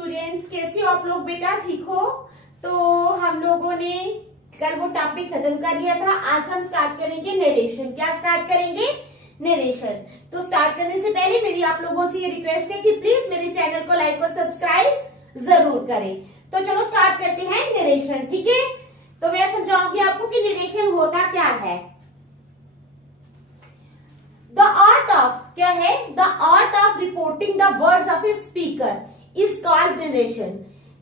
Students, कैसे हो आप लोग बेटा? ठीक हो? तो हम लोगों ने कल वो टॉपिक खत्म कर लिया था। आज हम स्टार्ट करेंगे नरेशन। क्या स्टार्ट करेंगे? नरेशन। तो स्टार्ट करने से पहले मेरी आप लोगों से ये रिक्वेस्ट है कि प्लीज मेरे चैनल को लाइक और सब्सक्राइब जरूर करें। तो चलो स्टार्ट करते हैं नरेशन। ठीक है, तो मैं समझाऊंगी आपको कि नरेशन होता क्या है। द आर्ट ऑफ क्या है? The art of reporting the words of a speaker is called narration.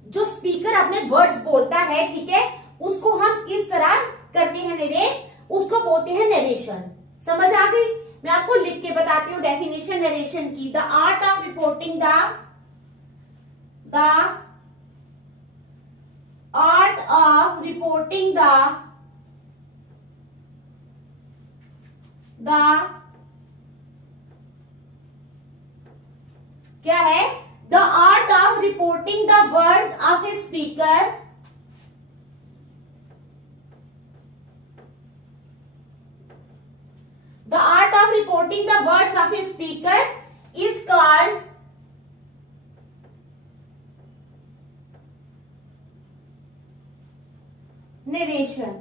जो स्पीकर अपने वर्ड्स बोलता है, ठीक है, उसको हम किस तरह करते हैं नरेट, उसको बोलते हैं नरेशन। समझ आ गई? मैं आपको लिख के बताती हूँ डेफिनेशन नरेशन की। The art of reporting the art of reporting the क्या है? The art of reporting the words of a speaker the art of reporting the words of a speaker is called narration.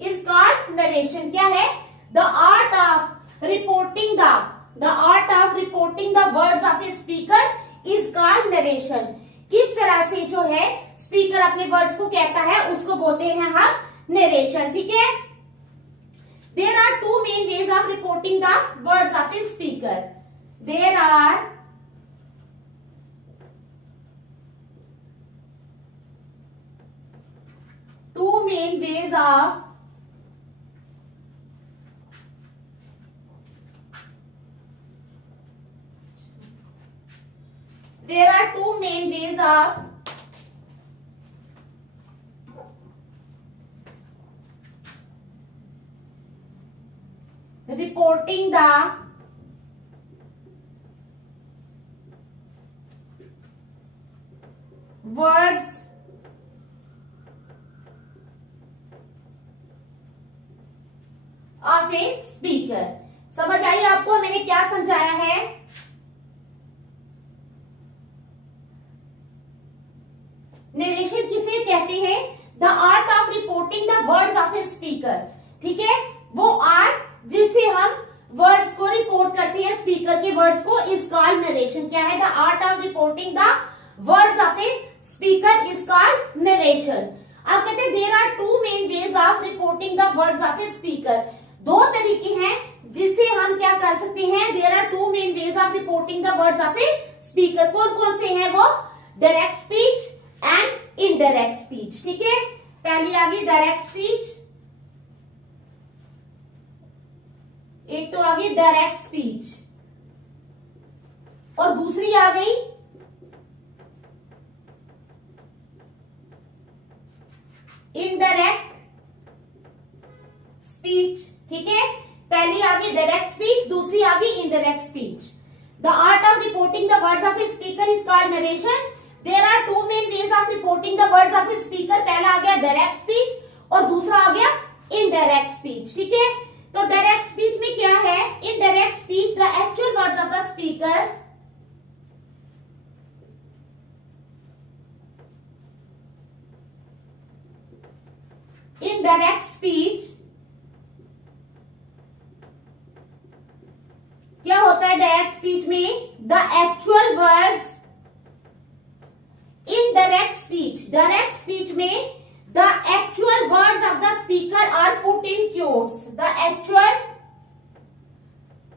Is called narration. क्या है? The art of reporting the art of reporting the words of a speaker is called narration. किस तरह से जो है speaker अपने words को कहता है उसको बोलते हैं हम नरेशन। ठीक है, there are two main ways of reporting the words of a speaker. There are two main ways of there are two main ways of reporting the words of a speaker. समझ आई आपको मैंने क्या समझाया है? Narration किसे कहते हैं? The art of reporting the words of a speaker. ठीक है, वो आर्ट जिससे हम वर्ड्स को रिपोर्ट करते हैं, स्पीकर के वर्ड्स को, इज कॉल्ड नरेशन। क्या है? The art of reporting the words of a speaker is called narration. अब कहते हैं there are two main ways of reporting the words of a speaker. दो तरीके हैं जिससे हम क्या कर सकते हैं। There are two main ways of reporting the words of a speaker. कौन कौन से हैं वो? Direct speech and indirect speech. ठीक है, पहली आ गई डायरेक्ट स्पीच, एक तो आ गई डायरेक्ट स्पीच, और दूसरी आ गई इनडायरेक्ट स्पीच। ठीक है, पहली आ गई डायरेक्ट स्पीच, दूसरी आ गई indirect speech. The art of reporting the words of a speaker is called narration. There are two main ways of reporting the words of a speaker. पहला आ गया डायरेक्ट स्पीच और दूसरा आ गया इनडायरेक्ट स्पीच। ठीक है, तो डायरेक्ट स्पीच में क्या है? In direct speech the actual words of the speaker in direct speech क्या होता है? डायरेक्ट स्पीच में the actual words in direct speech, direct speech में the actual words of the speaker are put in quotes. The actual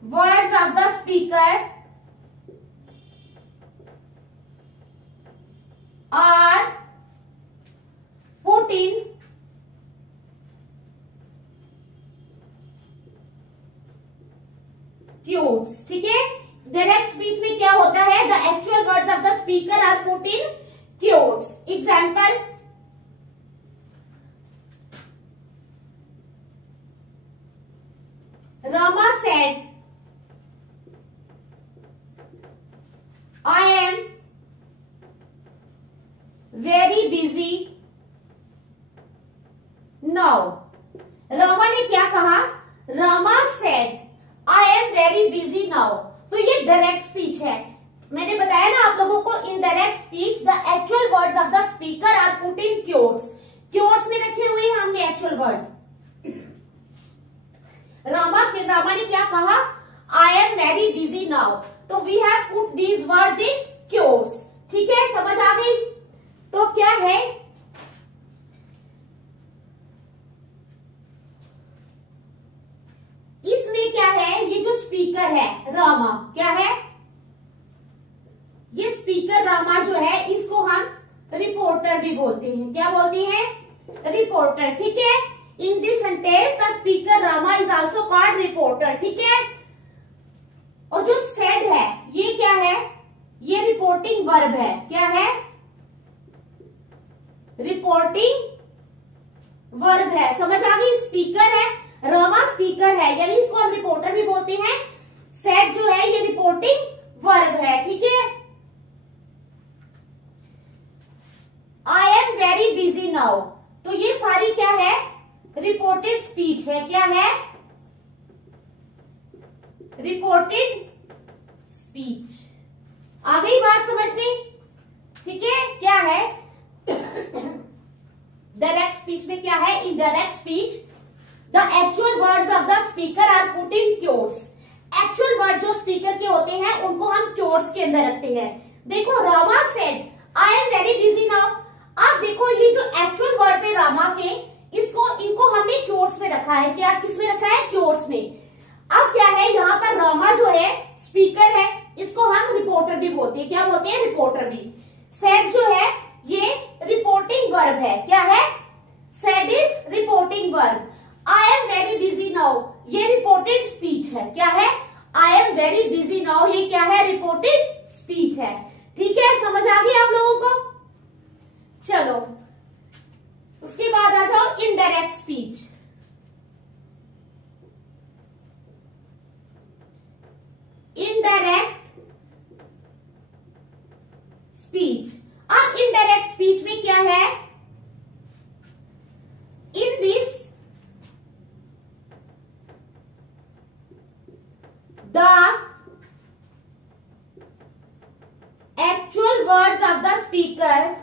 words of the speaker are put in quotes. ठीक है, direct speech में क्या होता है? The actual words of the speaker are put in quotes. Example, Rama said, I am very busy now. Rama ने क्या कहा? Rama said, I am very busy now. तो ये डायरेक्ट स्पीच है। मैंने बताया ना आप लोगों को, indirect speech the actual words of the speaker are put in quotes. Quotes में रखे हुए हैं हमने एक्चुअल वर्ड्स। रामा ने क्या कहा, I am very busy now, तो we have put these words in quotes. ठीक है, समझ आ गई। तो क्या है, इसमें क्या है, ये जो स्पीकर है रामा, क्या है, ये स्पीकर रामा जो है इसको हम रिपोर्टर भी बोलते हैं। क्या बोलते हैं, रिपोर्टर। ठीक है, in this sentence the speaker Rama is also called reporter. ठीक है, और जो सेड है ये क्या है, ये रिपोर्टिंग वर्ब है। क्या है, रिपोर्टिंग वर्ब है। समझ आ गई, स्पीकर है, रामा स्पीकर है, यानी इसको हम रिपोर्टर भी बोलते हैं। सेड जो है ये रिपोर्टिंग वर्ब है। ठीक है, आई एम वेरी बिजी नाउ, तो ये सारी क्या है, रिपोर्टेड स्पीच है। क्या है, रिपोर्टेड स्पीच। आ गई बात समझ में। ठीक है, क्या है, डायरेक्ट स्पीच में क्या है, indirect speech the actual words of the speaker are put in quotes. Actual word जो स्पीकर के होते हैं उनको हम क्योर्स के अंदर रखते हैं। देखो, Rama said I am very busy now. आप देखो, ये जो एक्चुअल वर्ड्स है रामा के, इनको हमने क्योर्स में रखा है। क्या, किस में रखा है, क्योर्स में। अब क्या है, यहाँ पर रामा जो है स्पीकर है, इसको हम रिपोर्टर भी बोलते हैं। क्या बोलते हैं, रिपोर्टर भी। सेड जो है ये रिपोर्टिंग वर्ब है। क्या है, said is reporting verb. I am very busy now, ये रिपोर्टेड स्पीच है। क्या है, आई एम वेरी बिजी नाउ, ये क्या है, रिपोर्टेड स्पीच है। ठीक है, समझ आ गई आप लोगों को। चलो, उसके बाद आ जाओ इनडायरेक्ट स्पीच। Indirect speech. अब इनडायरेक्ट स्पीच में क्या है, in this the actual words of the speaker,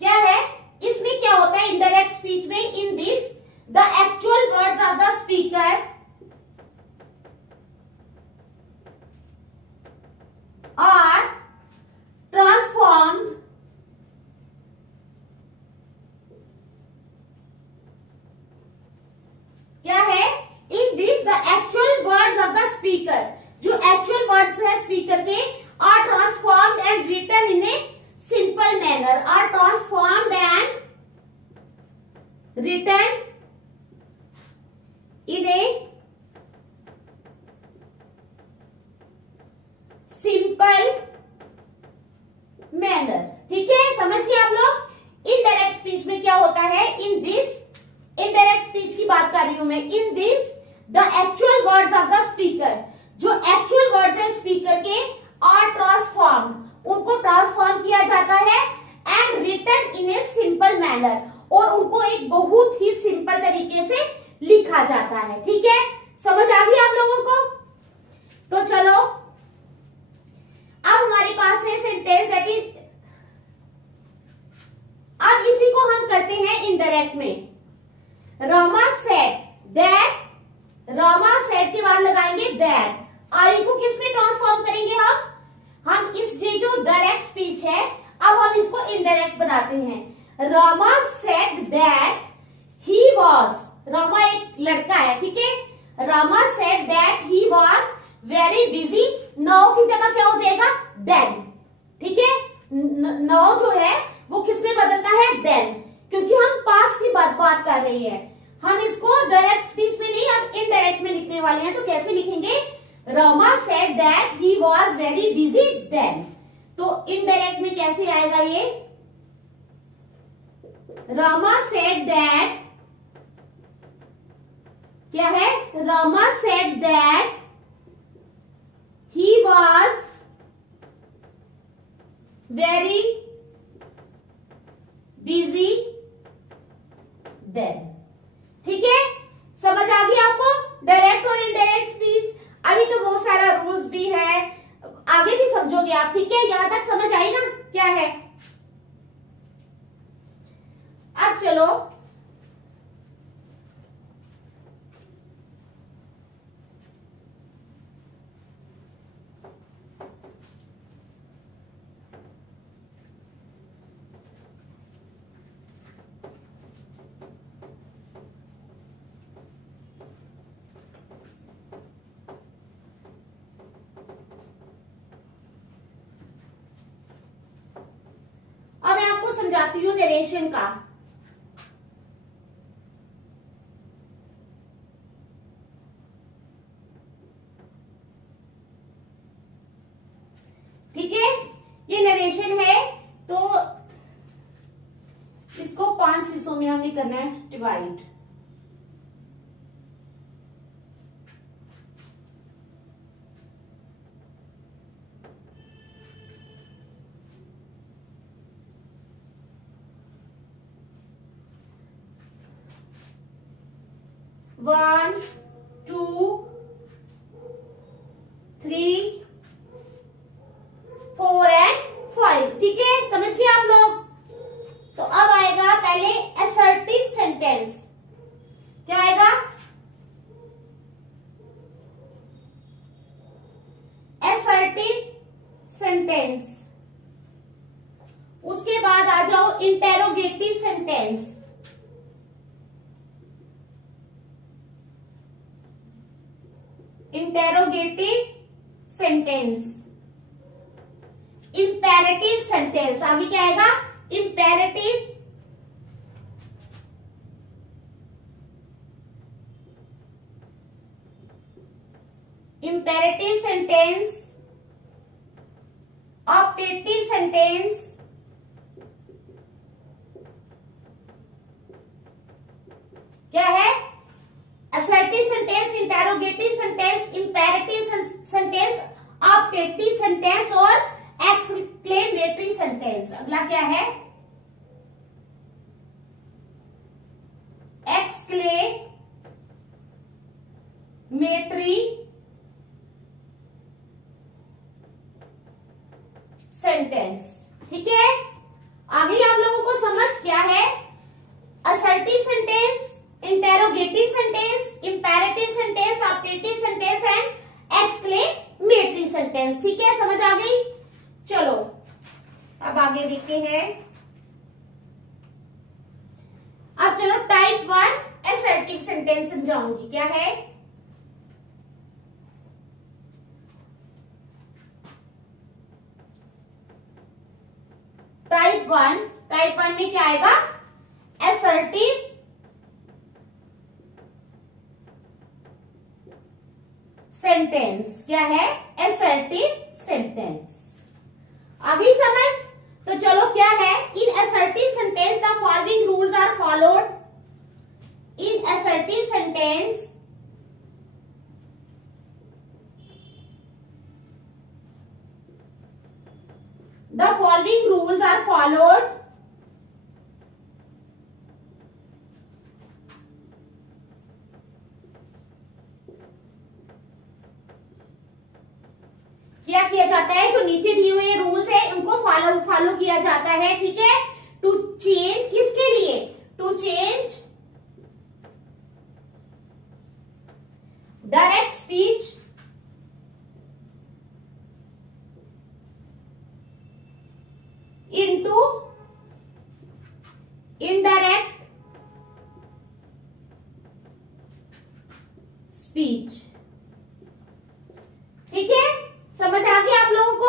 क्या है, इसमें क्या होता है इनडायरेक्ट स्पीच में, in this the actual words of the speaker are transformed क्या है, in this the actual words of the speaker, जो एक्चुअल वर्ड्स है स्पीकर के, are transformed and written in a simple manner, are transformed and written in a simple manner. ठीक है, समझ गए आप लोग। इनडायरेक्ट स्पीच में क्या होता है, इन दिस, इनडायरेक्ट स्पीच की बात कर रही हूं मैं, in this the actual words of the speaker, जो एक्चुअल वर्ड्स है स्पीकर के, आर ट्रांसफॉर्म्ड, उनको ट्रांसफॉर्म किया जाता है, and written in a simple manner, और उनको एक बहुत ही सिंपल तरीके से लिखा जाता है। ठीक है, समझ आ गई आप लोगों को। तो चलो, अब हमारे पास है सेंटेंस दैट इज, अब इसी को हम करते हैं इनडायरेक्ट में। Rama said that, Rama said के बाद लगाएंगे दैट। आई को किस में ट्रांसफॉर्म करेंगे हम इस, ये जो डायरेक्ट स्पीच है, अब हम इसको इनडायरेक्ट बनाते हैं। Rama said that he was, Rama एक लड़का है। ठीक है, Rama said that he was very busy, now की जगह क्या हो जाएगा, देन। ठीक है, नाउ जो है वो किस में बदलता है, देन, क्योंकि हम पास्ट की बात कर रहे हैं। हम इसको डायरेक्ट स्पीच में नहीं, हम इनडायरेक्ट में लिखने वाले हैं। तो कैसे लिखेंगे, Rama said that he was very busy then. तो इनडायरेक्ट में कैसे आएगा ये, रामा सेड दैट, क्या है, Rama said that he was very busy then। ठीक है, समझ आ गई आपको डायरेक्ट और इनडायरेक्ट स्पीच। अभी तो बहुत सारा रूल्स भी है, आगे भी समझोगे आप, ठीक है। यहां तक समझ आई ना क्या है। अब चलो समझाती हूँ नरेशन का। ठीक है, ये नरेशन है, तो इसको 5 हिस्सों में हमने करना है डिवाइड। One, to, 3, 4 and 5। ठीक है, समझ गए आप लोग। तो अब आएगा पहले असर्टिव सेंटेंस। क्या आएगा? Assertive sentence. उसके बाद आ जाओ interrogative sentence. Interrogative sentence, imperative sentence. आगे क्या आएगा? इंपेरेटिव सेंटेंस, ऑप्टेटिव सेंटेंस, क्या है? Assertive sentence, interrogative sentence, imperative sentence, optative sentence और एक्सक्लेमेटरी सेंटेंस। अगला क्या है? Exclamatory sentence. ठीक है, आगे आप लोगों को समझ क्या है? Assertive sentence, interrogative sentence, imperative sentence, optative sentence and exclamatory sentence. ठीक है, समझ आ गई। चलो अब आगे देखते हैं। अब चलो टाइप 1 असर्टिव सेंटेंस समझाऊंगी। क्या है? टाइप 1 में क्या आएगा? Assertive sentence. क्या है? Assertive sentence. आगे समझ? तो चलो क्या है? In assertive sentence the following rules are followed. In assertive sentence the following rules are followed. क्या किया जाता है? जो नीचे दिए हुए रूल्स है उनको फॉलो किया जाता है। ठीक है, टू चेंज, किसके लिए? To change direct speech into indirect speech. ठीक है, समझ आ गया आप लोगों को?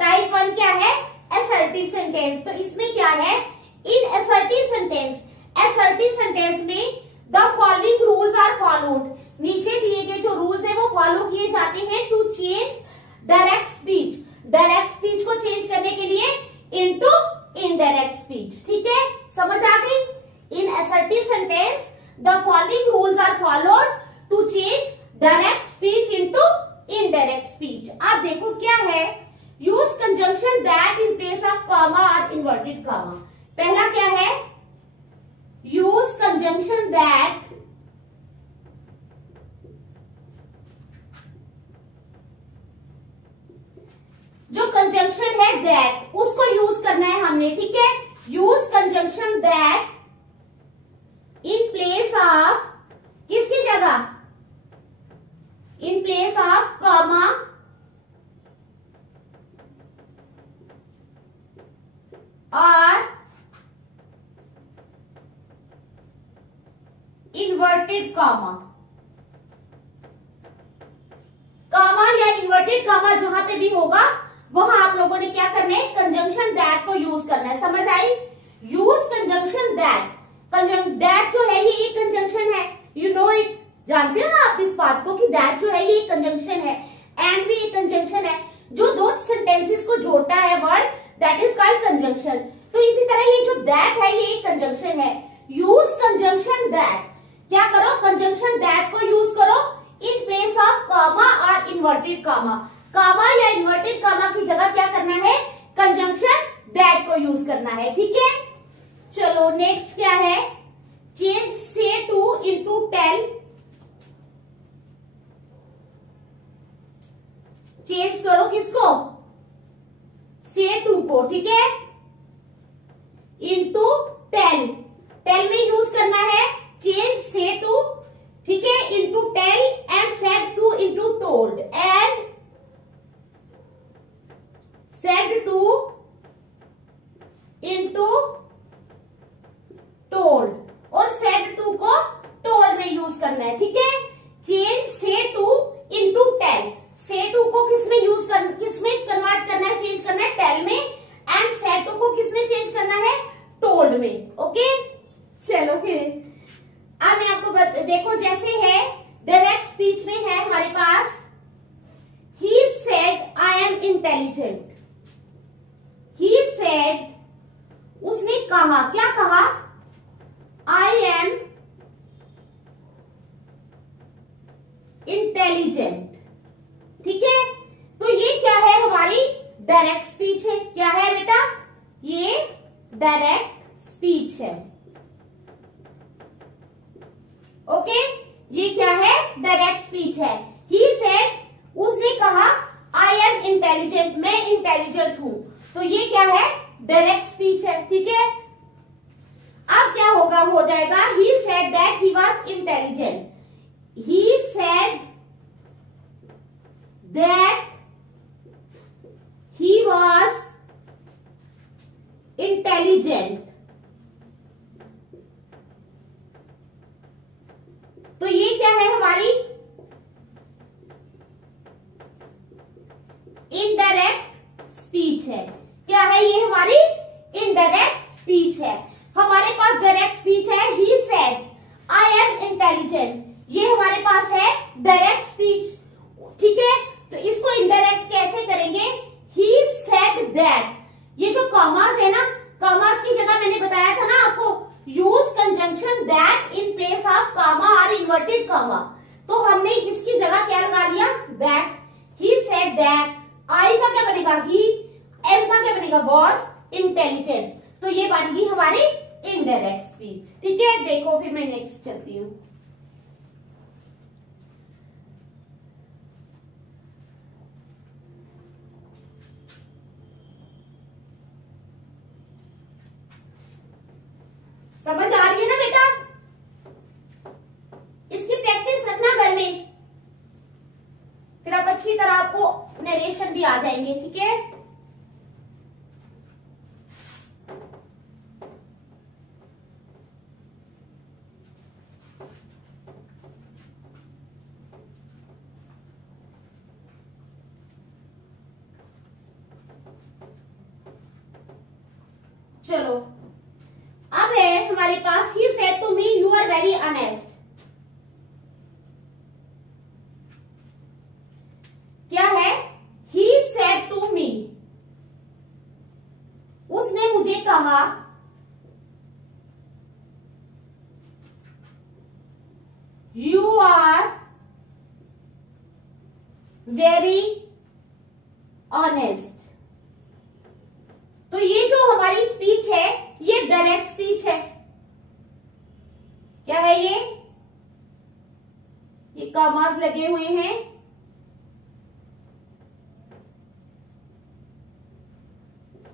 टाइप 1 क्या है? Assertive sentence. तो इसमें क्या है? इन असर्टिव सेंटेंस में the following rules are followed. नीचे दिए गए जो रूल्स है वो फॉलो किए जाते हैं to change direct speech. Direct speech को चेंज करने के लिए इनटू इनडायरेक्ट स्पीच। ठीक है, समझ आ गई? In assertive sentence the following rules are followed to change direct speech into indirect speech. आप देखो क्या है? Use conjunction that in place of comma और इन्वर्टेड कॉमा। पहला क्या है? यूज कंजंक्शन दैट कंजंक्शन है दैट, उसको यूज करना है हमने, ठीक है। Use conjunction that in place of, किसकी जगह, इन प्लेस ऑफ कॉमा और इन्वर्टेड कॉमा। कॉमा या इन्वर्टेड कॉमा जहां पे भी होगा वहां आप लोगों ने क्या करना है, कंजंक्शन दैट को यूज करना है। समझ आई? Use conjunction that. दैट जो है ये एक कंजंक्शन है, यू नो इट, जानते हो ना आप इस बात को कि दैट जो है ये एक कंजंक्शन है, एंड भी एक कंजंक्शन है, जो दो सेंटेंसेस को जोड़ता है word, that is called conjunction. तो इसी तरह ये जो दैट है ये एक कंजंक्शन है। यूज कंजंक्शन दैट, क्या करो, कंजंक्शन दैट को यूज करो इन प्लेस ऑफ कॉमा और इन्वर्टेड कॉमा। कॉमा या इन्वर्टेड कॉमा की जगह क्या करना है, कंजंक्शन दैट को यूज करना है, ठीक है। चलो नेक्स्ट क्या है, चेंज से टू इनटू टेल। चेंज करो किसको, से टू को, ठीक है, इनटू टेल। टेल में यूज करना है चेंज से टू, ठीक है, into tell and said to into told, and said to into told, और सेड टू को टोल्ड में यूज करना है, ठीक है। चेंज से टू इनटू टेल, से टू को किसमें किसमें कन्वर्ट करना है, चेंज करना है टेल में, एंड सेड टू को किसमें चेंज करना है, टोल्ड में, ओके। चलो फिर अब मैं आपको देखो, जैसे है डायरेक्ट स्पीच में है हमारे पास, he said I am intelligent. He said, उसने कहा, क्या कहा, आई एम इंटेलिजेंट, ठीक है। तो ये क्या है, हमारी डायरेक्ट स्पीच है। क्या है बेटा, ये डायरेक्ट स्पीच है, ओके। ये क्या है, डायरेक्ट स्पीच है। ही सेड, उसने कहा, आई एम इंटेलिजेंट, मैं इंटेलिजेंट हूं, तो ये क्या है, डायरेक्ट स्पीच है, ठीक है। अब क्या होगा, हो जाएगा, he said that he was intelligent. He said that he was intelligent. तो ये क्या है, हमारी इनडायरेक्ट स्पीच है। क्या है, ये हमारी इनडायरेक्ट स्पीच है। हमारे पास डायरेक्ट स्पीच है, ही सेड आई एम इंटेलिजेंट, ये हमारे पास है डायरेक्ट स्पीच, ठीक है। तो इसको इनडायरेक्ट कैसे करेंगे, ही सेड दैट, ये जो कॉमास है ना, कॉमास की जगह मैंने बताया था ना आपको, use conjunction that in place of comma और इन्वर्टेड कॉमा। तो हमने इसकी जगह क्या लगा लिया, दैट। ही सेड दैट, आई का क्या बनेगा, ही, एम का क्या बनेगा, वाज इंटेलिजेंट। तो ये बन गई हमारी इनडायरेक्ट स्पीच, ठीक है। देखो फिर मैं नेक्स्ट चलती हूँ। समझ आ रही है ना बेटा, इसकी प्रैक्टिस रखना घर में, फिर आप अच्छी तरह, आपको नरेशन भी आ जाएंगे, ठीक है। चलो अब है हमारे पास, he said to me you are very honest. क्या है, ही सेड टू मी, उसने मुझे कहा, यू आर वेरी ऑनेस्ट। तो ये जो हमारी स्पीच है ये डायरेक्ट स्पीच है। क्या है ये कॉमास लगे हुए हैं,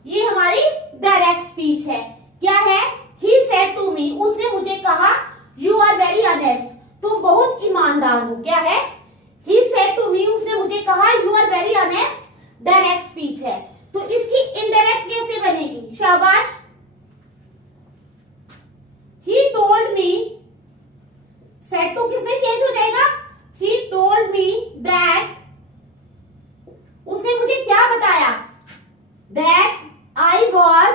ये हमारी डायरेक्ट स्पीच है। क्या है? ही सेड टू मी, उसने मुझे कहा यू आर वेरी ऑनेस्ट, तुम बहुत ईमानदार हो। क्या है? ही सेड टू मी, उसने मुझे कहा you are very honest, direct speech है। तो इसकी इनडायरेक्ट कैसे बनेगी? शाबाश। He told me, said to किसमें चेंज हो जाएगा? ही टोल्ड मी दैट, उसने मुझे क्या बताया? That I was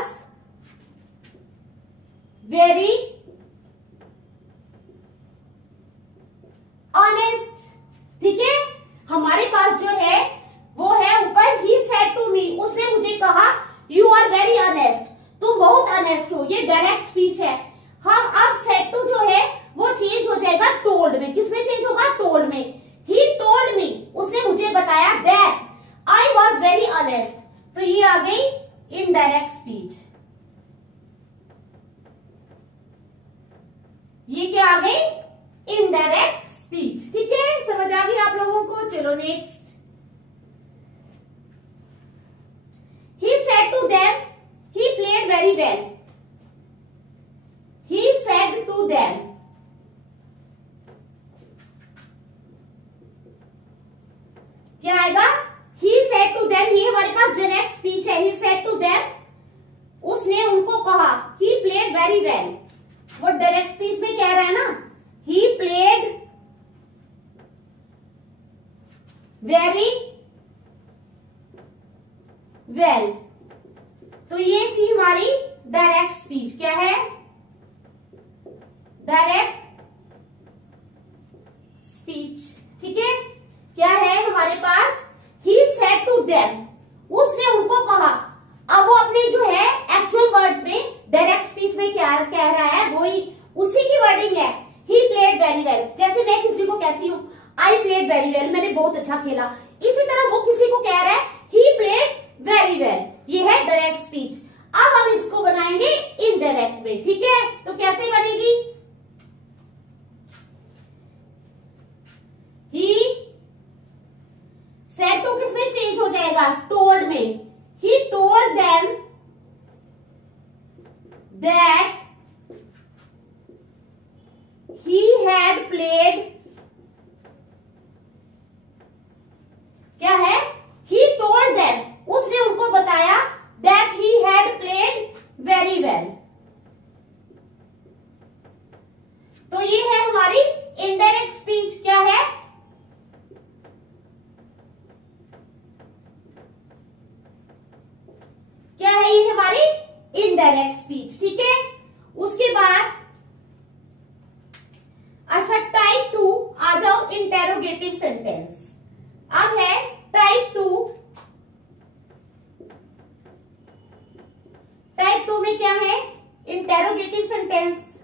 very honest. ठीक है, हमारे पास जो है वो है ऊपर ही सेड टू मी, उसने मुझे कहा यू आर वेरी ऑनेस्ट, तुम बहुत ऑनेस्ट हो। ये डायरेक्ट स्पीच है। हम अब सेड टू जो है वो चेंज हो जाएगा टोल्ड में। किसमें चेंज होगा? टोल्ड में। ही टोल्ड मी, उसने मुझे बताया that I was very honest, तो ये आ गई इनडायरेक्ट स्पीच। ये क्या आ गई? Indirect speech. ठीक है, समझ आ गई आप लोगों को? चलो next. He said to them, he played very well. He said to them. क्या आएगा? He said to them, ये हमारे पास डायरेक्ट स्पीच है। He said to them, उसने उनको कहा। He played very well, वो डायरेक्ट स्पीच में कह रहा है ना, He played very well, तो ये थी हमारी डायरेक्ट स्पीच। क्या है? Direct speech. ठीक है, क्या है हमारे पास? He said to them, उसने उनको कहा। अब वो अपने जो है एक्चुअल वर्ड्स में डायरेक्ट स्पीच में क्या कह रहा है, वही उसी की वर्डिंग है। He played very well, जैसे मैं किसी को कहती हूँ I played very well, मैंने बहुत अच्छा खेला, इसी तरह वो किसी को कह रहा है He played very well, ये है डायरेक्ट स्पीच। अब हम इसको बनाएंगे इनडायरेक्ट में। ठीक है, तो कैसे बनेगी? He said to किसमें चेंज हो जाएगा? टोल्ड में। He told them that he had played, क्या है? He told them, उसने उनको बताया that he had played very well। तो ये है हमारी इनडायरेक्ट स्पीच। क्या है? क्या है ये हमारी इनडायरेक्ट स्पीच। ठीक है, उसके बाद अच्छा टाइप 2 आ जाओ, इंटेरोगेटिव सेंटेंस। अब है टाइप 2। टाइप 2 में क्या है? Interrogative sentence.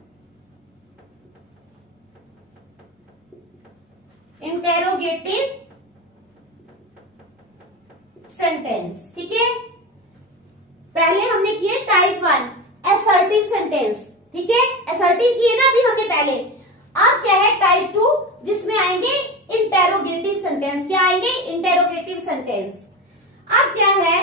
Interrogative sentence. ठीक है, पहले हमने किए टाइप 1 असर्टिव सेंटेंस। ठीक है, असर्टिव किए ना अभी हमने पहले। अब क्या है? टाइप 2, जिसमें आएंगे इंटेरोगेटिव सेंटेंस। क्या आएंगे? Interrogative sentence. अब क्या है?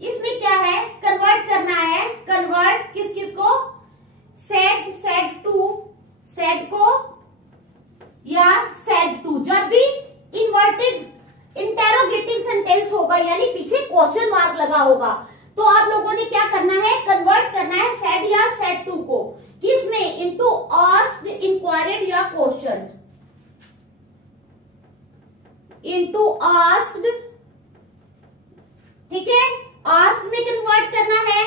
इसमें क्या है? कन्वर्ट करना है। कन्वर्ट किस किस को? सेड, सेड टू, सेड को या सेड टू। जब भी इन्वर्टेड इंटेरोगेटिव सेंटेंस होगा यानी पीछे क्वेश्चन मार्क लगा होगा, तो आप लोगों ने क्या करना है? कन्वर्ट करना है सेड या सेड टू को। किसमें? इनटू आस्क्ड, इंक्वायर्ड या क्वेश्चन। Into asked. ठीक है, आस्क्ड में कन्वर्ट करना है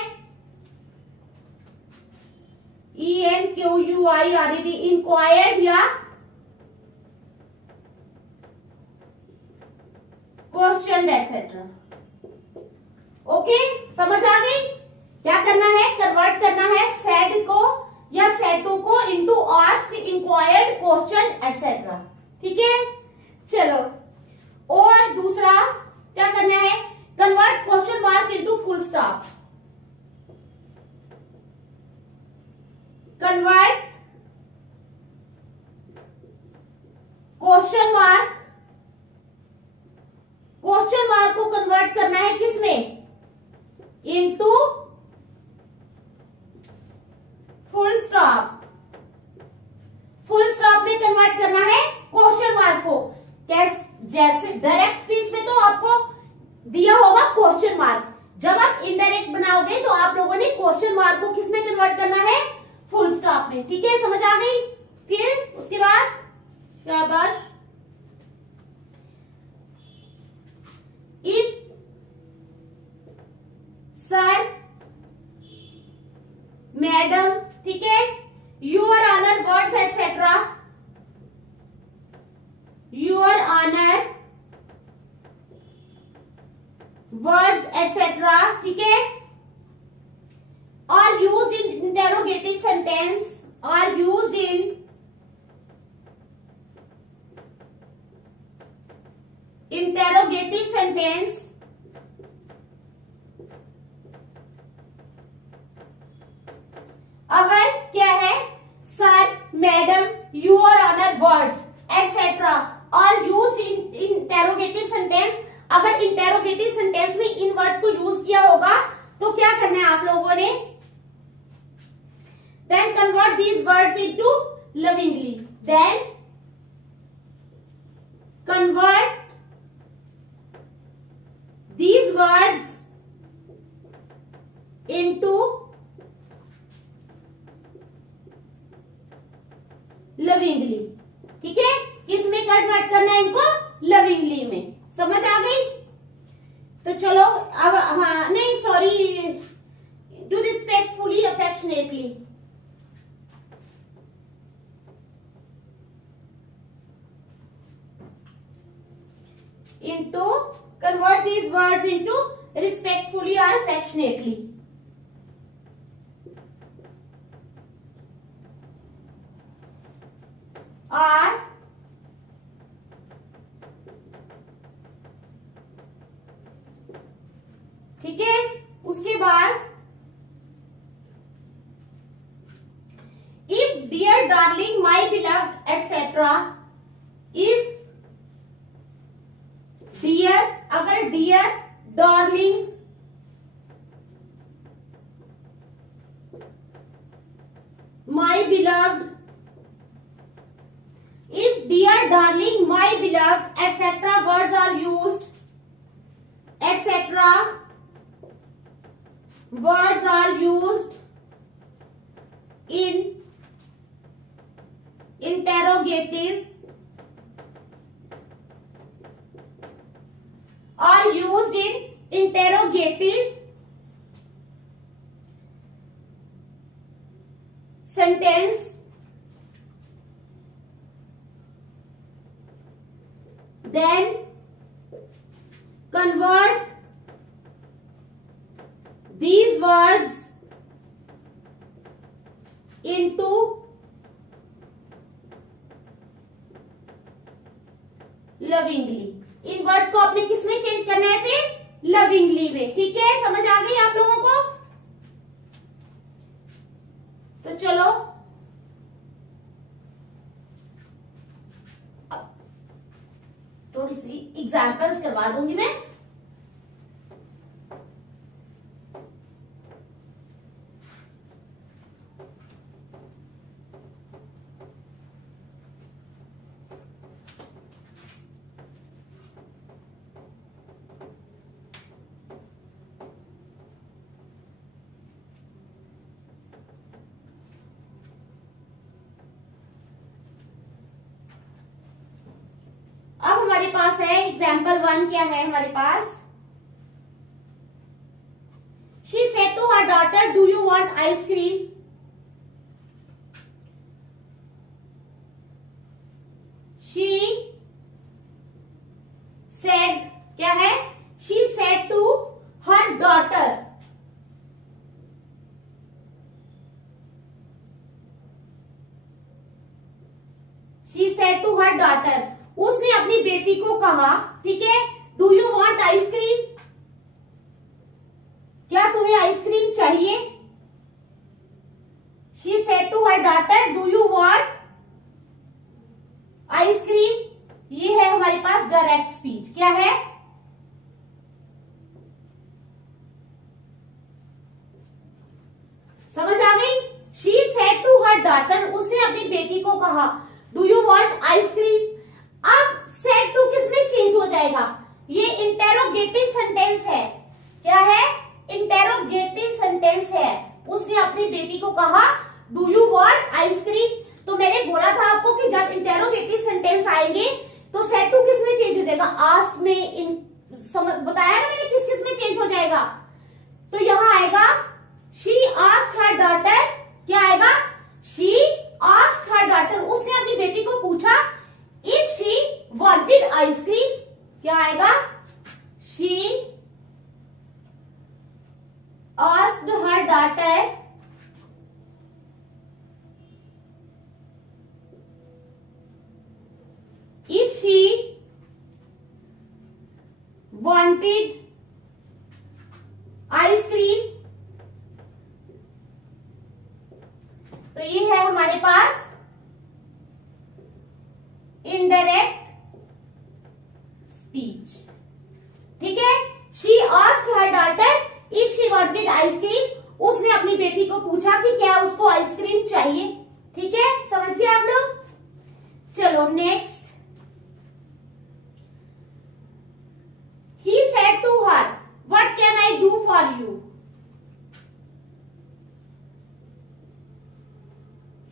ENQUIRED, इंक्वायर्ड या क्वेश्चन एटसेट्रा। ओके, समझ आ गई? क्या करना है? कन्वर्ट करना है सेड को या सेड टू को into asked, inquired, question etcetera. ठीक है, चलो। और दूसरा क्या करना है? Convert question mark into full stop. Convert question mark convert करना है किसमें, into full stop. Full stop में कन्वर्ट करना है क्वेश्चन मार्क को। जैसे डायरेक्ट स्पीच में तो आपको दिया होगा क्वेश्चन मार्क, जब आप इनडायरेक्ट बनाओगे तो आप लोगों ने क्वेश्चन मार्क को किसमें कन्वर्ट करना है, फुल स्टॉप में। ठीक है, समझ आ गई। फिर उसके बाद शाबाश, इफ सर, मैडम, ठीक है, your honour, words etcetera, your honour, words etcetera, ठीक है, और यूज्ड इन इंटेरोगेटिव सेंटेंस, और यूज्ड इन इंटेरोगेटिव सेंटेंस अगर क्या है, sir, madam, your honour, words etcetera और यूज इन इंटेरोगेटिव सेंटेंस, अगर इंटेरोगेटिव सेंटेंस में इन वर्ड्स को यूज किया होगा तो क्या करना है आप लोगों ने, then convert these words into lovingly, then convert these words into lovingly। ठीक है, किसमें कन्वर्ट करना है इनको, लविंगली में। समझ आ गई। तो चलो अब, हाँ नहीं sorry, to respectfully affectionately, into convert these words into respectfully or affectionately। और ठीक है, उसके बाद if dear darling my beloved etc, if dear, अगर dear, darling, my beloved, if dear darling my beloved etcetera words are used, etcetera words are used in interrogative are used in interrogative sentence, then convert these words into lovingly। In words को आपने किसमें change करना है, फिर lovingly में। ठीक है, समझ आ गई आप लोगों को। तो चलो अब थोड़ी सी एग्जांपल्स करवा दूंगी मैं। हमारे पास है एग्जाम्पल 1, क्या है हमारे पास, she said to her daughter do you want ice cream, she said, क्या है, she said to her daughter, she said to her daughter, उसने अपनी बेटी को कहा, ठीक है, डू यू वांट आइसक्रीम, क्या तुम्हें आइसक्रीम चाहिए, she said to her daughter do you want ice cream. ये है हमारे पास डायरेक्ट स्पीच, क्या है, बेटी को कहा डू यू वांट आइसक्रीम। अब सेड टू किस में चेंज हो जाएगा, ये इंटेरोगेटिव सेंटेंस है। क्या है, इंटेरोगेटिव सेंटेंस है। उसने अपनी बेटी को कहा डू यू वांट आइसक्रीम। तो मैंने बोला था आपको कि जब इंटेरोगेटिव सेंटेंस आएंगे तो सेड टू किस में चेंज हो जाएगा, आस्क्ड में। बताया ना मैंने किस किस में चेंज हो जाएगा। तो यहां आएगा शी आस्क्ड हर डॉटर। क्या आएगा, शी आस्क्ड हर डॉटर। उसने अपनी बेटी को पूछा इफ शी वांटेड आइसक्रीम। क्या आएगा, she asked her daughter if she wanted ice cream। तो ये है हमारे पास इनडायरेक्ट स्पीच। ठीक है, she asked her daughter if she wanted ice cream. उसने अपनी बेटी को पूछा कि क्या उसको आइसक्रीम चाहिए। ठीक है, समझ गए आप लोग। चलो next, he said to her what can I do for you।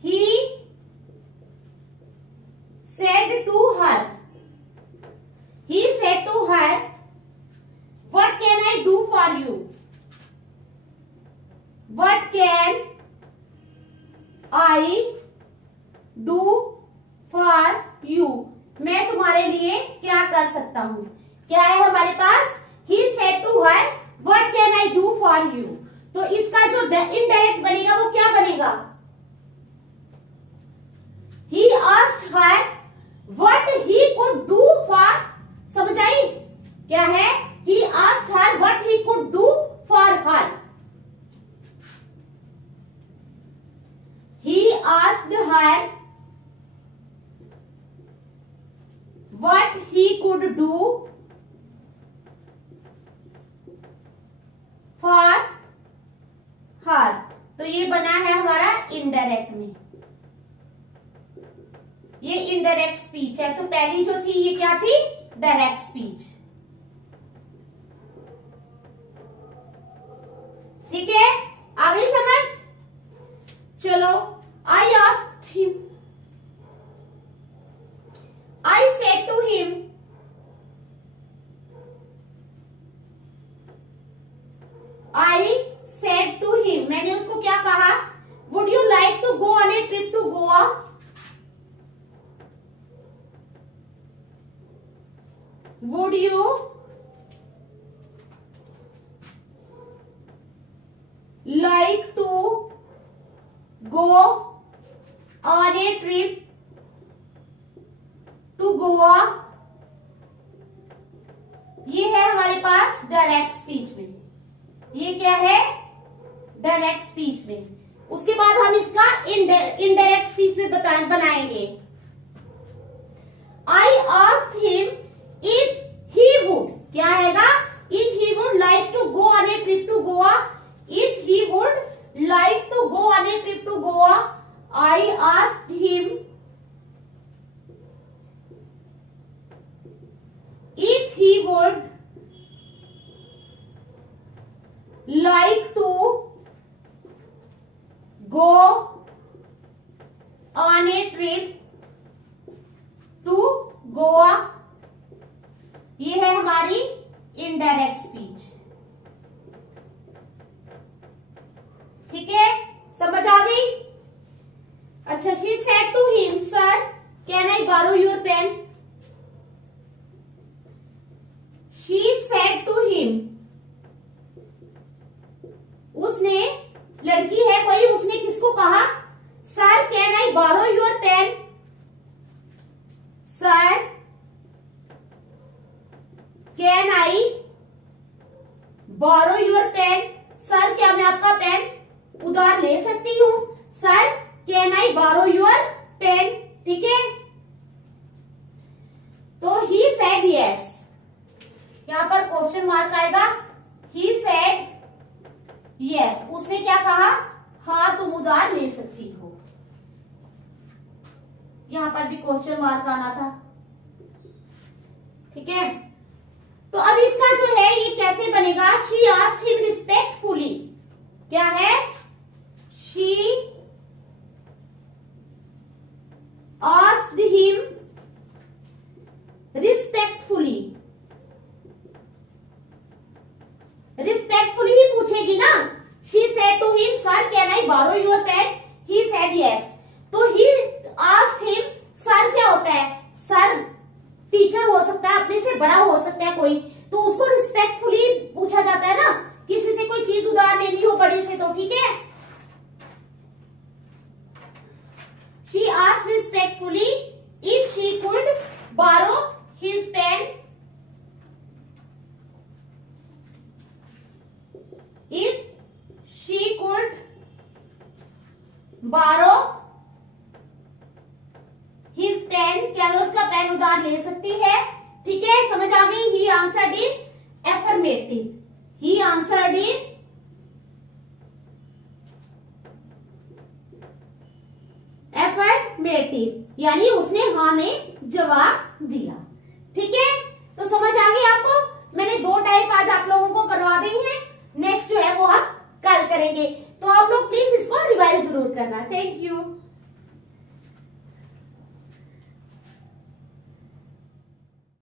he said to her, he said to her what can I do for you। what can I do for you, मैं तुम्हारे लिए क्या कर सकता हूं। क्या है हमारे पास, he said to her what can I do for you। तो इसका जो इनडायरेक्ट बनेगा वो क्या बनेगा, he asked her what he could do for। समझ आई, क्या है, he asked her what he could do for her। he asked her what he could do for her. तो ये बना है हमारा इनडायरेक्ट में, ये इनडायरेक्ट स्पीच है। तो पहली जो थी ये क्या थी, डायरेक्ट स्पीच। ठीक है, आ गई समझ। चलो, I asked him, I said to him, I said to him, मैंने उसको क्या कहा, would you like to go on a trip to Goa। would you like to go on a trip to Goa। ये है हमारे पास direct speech में, ये क्या है, डायरेक्ट स्पीच में। उसके बाद हम इसका इनडायरेक्ट स्पीच में बनाएंगे। I asked him if he would. क्या आएगा, if he would like to go on a trip to Goa. If he would like to go on a trip to Goa, I asked him if he would like to go on a trip to Goa। ये है हमारी indirect speech. ठीक है, समझ आ गई। अच्छा, she said to him, sir can I borrow your pen। she said to him, उसने, लड़की है कोई, उसने किसको कहा, sir can I borrow your pen. Sir can I borrow your pen. Sir क्या मैं आपका पेन उधार ले सकती हूं। Sir can I borrow your pen. ठीक है, तो ही सेड यस, यहां पर क्वेश्चन मार्क आएगा। ही सेड यस, उसने क्या कहा, हाँ तुम उधार ले सकती हो। यहां पर भी क्वेश्चन मार्क आना था। ठीक है, तो अब इसका जो है ये कैसे बनेगा, शी आस्क्ड हिम रिस्पेक्टफुली, क्या है, she asked him respectfully, respectfully ही पूछेगी ना। She said to him sir can I borrow your pen, he said yes. तो ही आस्क्ड हिम, सर क्या होता है, सर टीचर हो सकता है, अपने से बड़ा हो सकता है कोई, तो उसको रिस्पेक्टफुली पूछा जाता है ना, किसी से कोई चीज उधार लेनी हो बड़े से तो। ठीक है, she asked respectfully if she could borrow his pen, if she could borrow his pen, क्या वो उसका पेन उधार ले सकती है। ठीक है, समझ आ गई। he answered in affirmative, he answered in affirmative, यानी उसने हाँ में जवाब दिया। ठीक है, तो समझ आ गई आपको। मैंने 2 टाइप आज आप लोगों को करवा दी है, नेक्स्ट जो है वो आप कल करेंगे, तो आप लोग प्लीज इसको रिवाइज जरूर करना। Thank you.